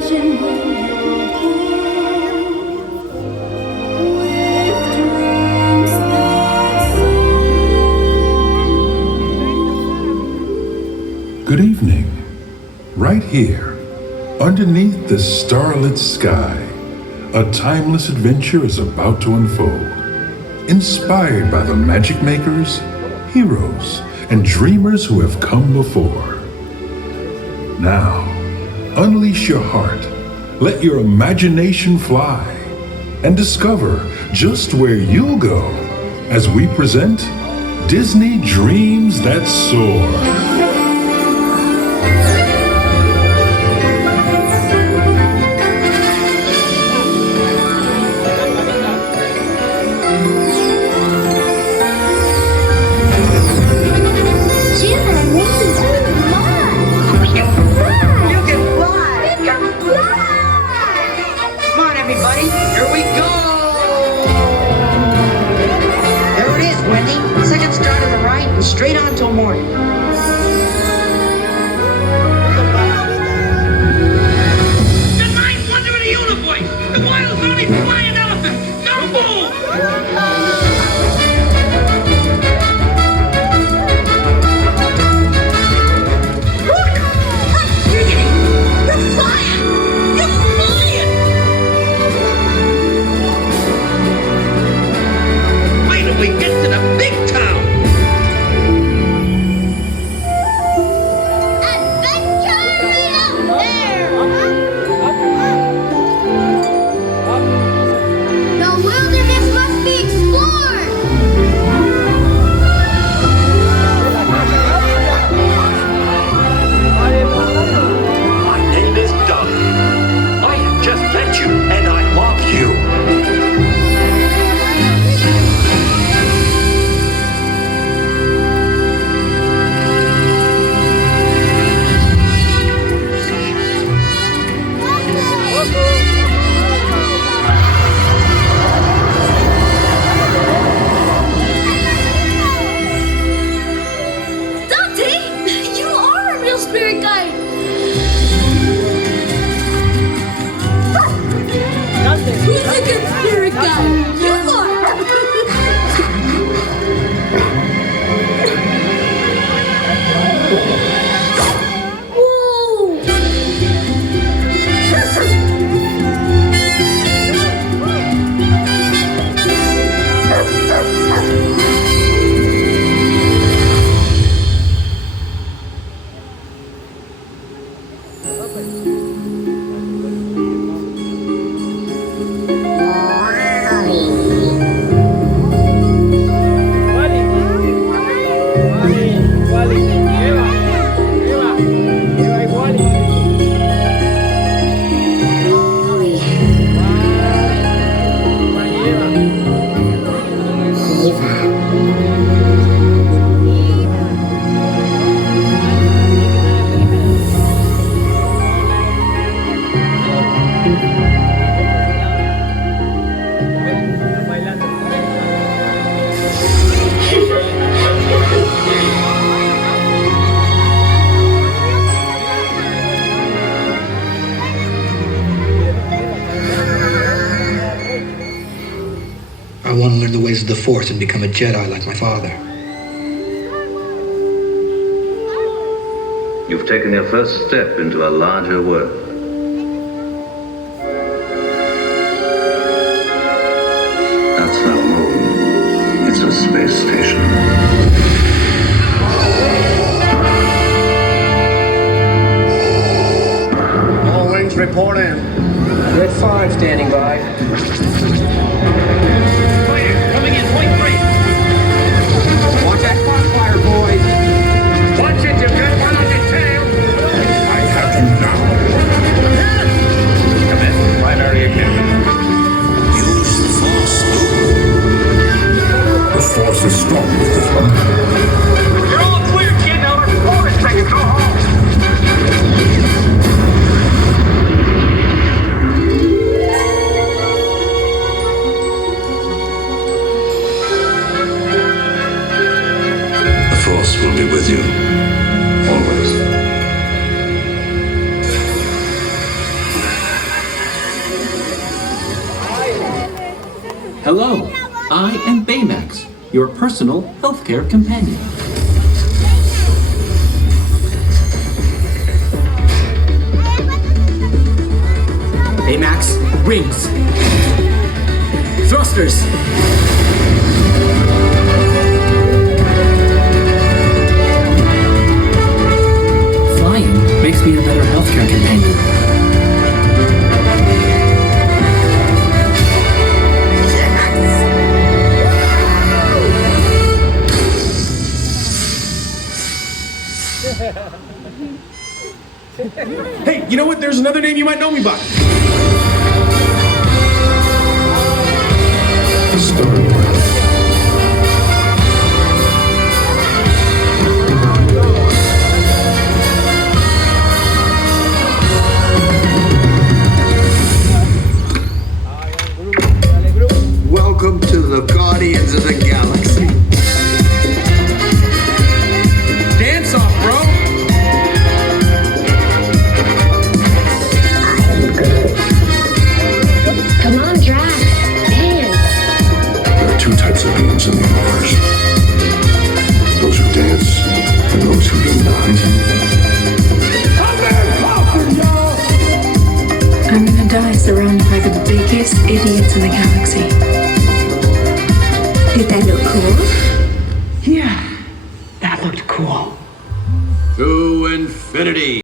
imagine when you're born with dreams that soar. Good evening. Right here, underneath the starlit sky, a timeless adventure is about to unfold. Inspired by the magic makers, heroes, and dreamers who have come before. Now, unleash your heart, let your imagination fly, and discover just where you'll go as we present Disney Dreams That Soar. Straight on till morning. The ninth wonder of the universe! The world's only flying elephant! No move! Look! You're flying! You're flying! Wait till we get to the big town! Who's a good spirit guy? You are! I want to learn the ways of the Force and become a Jedi like my father. You've taken your first step into a larger world. That's no moon. It's a space station. All wings report in. Red 5 standing by. Coming in, point 3. Watch that crossfire, boys. Watch it, you've got one on your tail. I have you now. Come in, primary academy. Use the Force, Luke. The Force is strong with this one. You're all clear, kid. Now let's blow this thing and go home. Hello, I am Baymax, your personal healthcare companion. Baymax, wings. Thrusters. Flying makes me a better healthcare companion. Hey, you know what? There's another name you might know me by. Welcome to the Guardians of the Galaxy. Dance off, bro. Come on, Drax. Dance. There are two types of beings in the universe. Those who dance and those who do not. I'm gonna die surrounded by the biggest idiots in the galaxy. Did that look cool? Yeah, that looked cool. To infinity.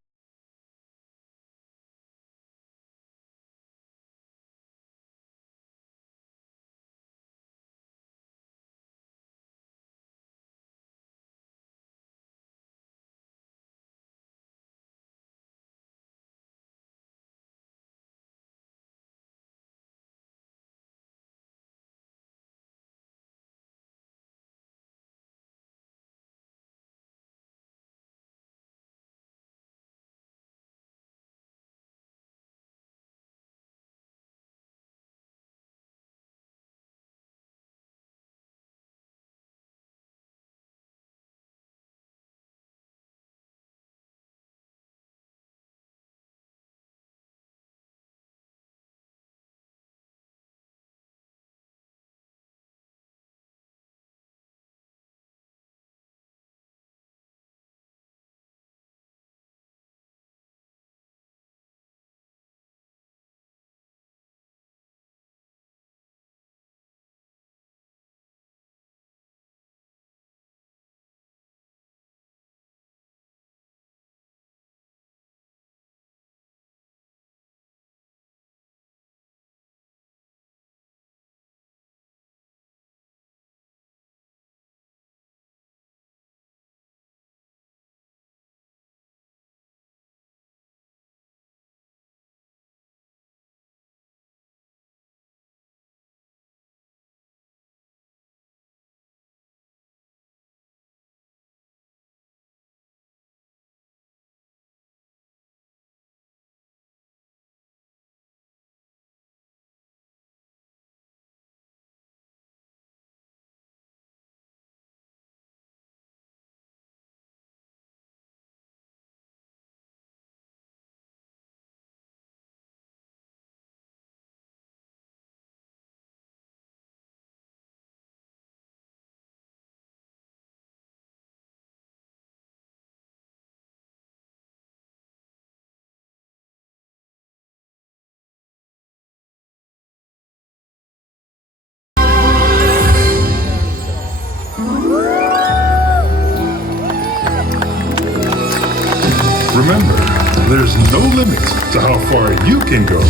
Remember, there's no limit to how far you can go.